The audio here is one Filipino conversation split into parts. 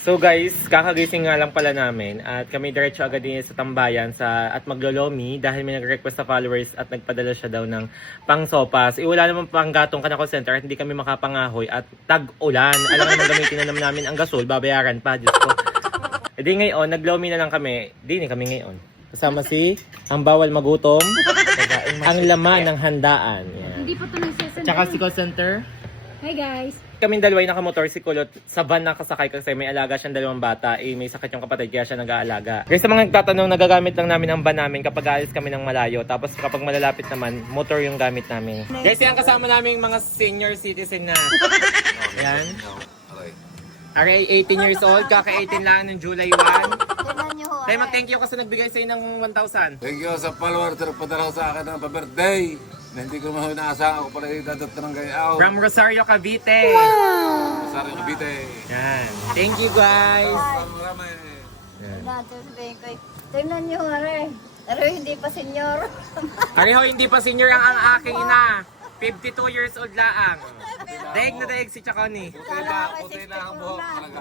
So guys, kakagising nga lang pala namin at kami diretso agad din sa tambayan sa at maglolomi dahil may nag-request sa followers at nagpadala siya daw ng pang sopas. Eh wala naman pang gatong ka na call center at hindi kami makapangahoy at tag-ulan. Alam naman gamitin na naman namin ang gasol, babayaran pa, Diyos ko. E di ngayon, naglomi na lang kami. Di ni kami ngayon. Kasama si ang bawal magutom, ang laman ng handaan. Yan. Hindi pa ito nagsisend. Tsaka si call center. Hi guys. Kaming dalawa yung nakamotor si Kulot sa van na kasakay kasi may alaga siyang dalawang bata eh may sakit yung kapatid kaya siya nag-aalaga. Guys sa mga nagtatanong nagagamit lang namin ang van namin kapag aalis kami ng malayo tapos kapag malalapit naman motor yung gamit namin. Guys yan kasama namin mga senior citizen na. Yan. RA 18 years old, kaka-18 lang ng July 1. Tignan nyo ho. Tayo mag-thank you kasi nagbigay sa'yo ng 1,000. Thank you sa follower na nagpadala sa akin ng pa-birthday. Na hindi ko mahal inaasahan ako pala idadot ng gayaw. From Rosario, Cavite. Sario Cavite. Yan. Thank you guys. Marami. Yan. Tignan nyo are. Pero hindi pa senyor. Pareho hindi pa senior ang, ang aking ina. 52 years old laang. Daig na daig si Chaconi. Puti na, puti na ang buhok talaga.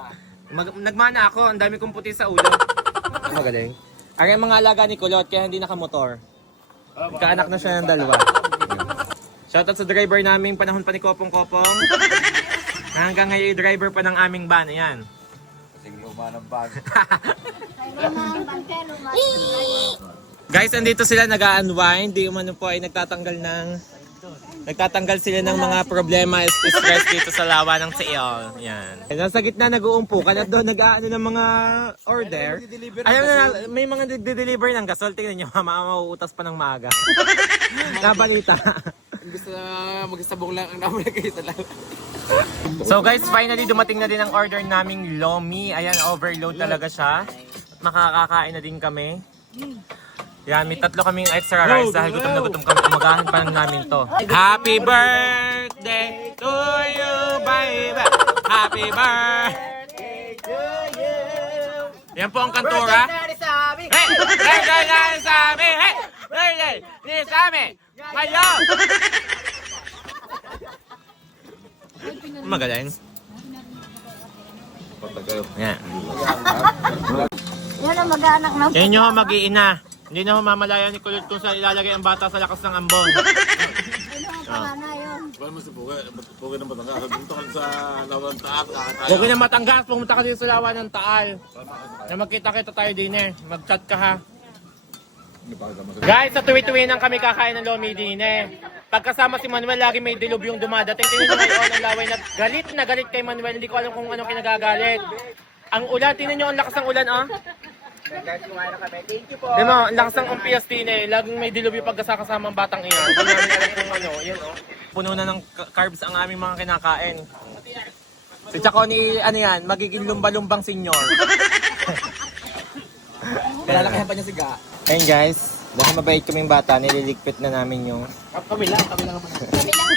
Mag, nagmana ako, ang dami kong puti sa ulo. Magaling. Ang mga alaga ni Kulot kaya hindi nakamotor. Kaanak na siya ng dalawa. Shoutout sa driver namin panahon pa ni Kopong Kopong. Hanggang ngayon driver pa ng aming van. Ayan. Kasing luma ng bag. Guys, andito sila nag-unwind. Di umano po ay nagtatanggal ng nagtatanggal sila ng mga problema at stress dito sa lawa ng Seol. Yan. Nasa gitna nag-uumpukan at doon nag-aano ng mga order. Alam na, may mga nagde-deliver ng gasol. Tingnan nyo, mama mauutas pa ng maaga. Nabalita. Gusto na magsabong lang ang naman kayo sa lang. So guys, finally dumating na din ang order naming Lomi. Ayan, overload talaga siya. Makakakain na din kami. Yan, may tatlo kaming extra rice dahil gutom na gutom kami. Umagahan pa lang namin to. Happy birthday to you, baby. Happy birthday to you. Yan po ang kantura. Hey! Birthday na ni Sammy! Hey! Birthday ni Sammy! Ngayon! Magaling. Yan. Yan ang mag-anak ng Yan yung mag-iina. Hindi na ho mamalaya ni Kulot kung saan ilalagay ang bata sa lakas ng ambon. panganay yun. Wala mo si Puga. Puga ng Batangas. Dito ka sa lawan taak. Kakatayo. Huwag ka na matanggas, pumunta ka dito sa lawa ng Taal. Na magkita-kita tayo din eh. Mag-chat ka ha. Guys, sa tuwi-tuwi nang kami kakain ng Lomi din eh. Pagkasama si Manuel, lagi may dilubyong dumadating. Tingnan nyo ngayon ang laway na galit na galit kay Manuel. Hindi ko alam kung ano kinagagalit. Ang ulan, tingnan nyo ang lakas ng ulan ah. Di mo, ang lakas ng umpias din eh. Laging may dilubyo pagkasakasama ang batang iyan. Hindi namin alam kung ano. Yan oh. Puno na ng ca- carbs ang aming mga kinakain. Si Chaconi, ano yan, magiging lumba-lumbang senyor. Kalalakihan pa niya si Ga. Ayun guys, dahil mabait kaming bata, nililigpit na namin yung... Kami lang, kami lang.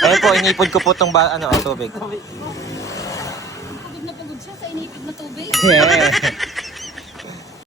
Ayun po, inipod ko po itong ba, ano, tubig. Pagod na pagod siya sa inipid na tubig. Yeah.